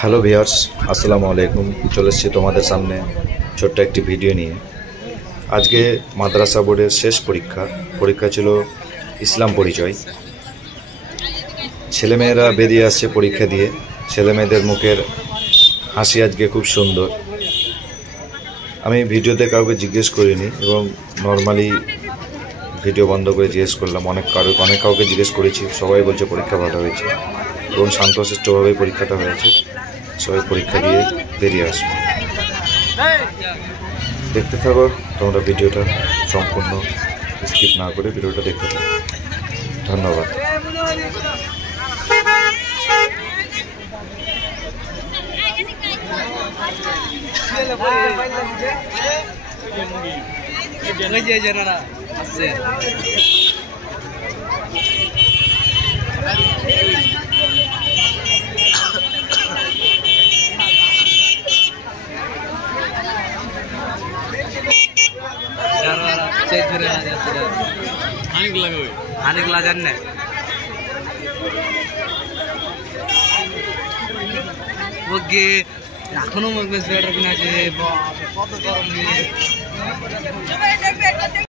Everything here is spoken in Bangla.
হ্যালো ভিউয়ার্স, আসসালামু আলাইকুম। চলে এসেছি তোমাদের সামনে ছোট্ট একটি ভিডিও নিয়ে। আজকে মাদ্রাসা বোর্ডের শেষ পরীক্ষা ছিল ইসলাম পরিচয়। ছেলেমেয়েরা বেরিয়ে আসছে পরীক্ষা দিয়ে। ছেলেমেয়েদের মুখের হাসি আজকে খুব সুন্দর। আমি ভিডিওতে কাউকে জিজ্ঞেস করিনি এবং নর্মালি ভিডিও বন্ধ করে জিজ্ঞেস করলাম। অনেক কাউকে জিজ্ঞেস করেছি, সবাই বলছে পরীক্ষা ভালো হয়েছে এবং শান্তশিষ্টভাবেই পরীক্ষাটা হয়েছে। সবাই পরীক্ষা দিয়ে বেরিয়ে আসবে। দেখতে থাকো তোমরা ভিডিওটা সম্পূর্ণ, স্কিপ না করে ভিডিওটা দেখতে থাকো। ধন্যবাদ। অনেক লাগার না ওকে এখনো মজবুত সোয়েটার কিনা আছে কত গরম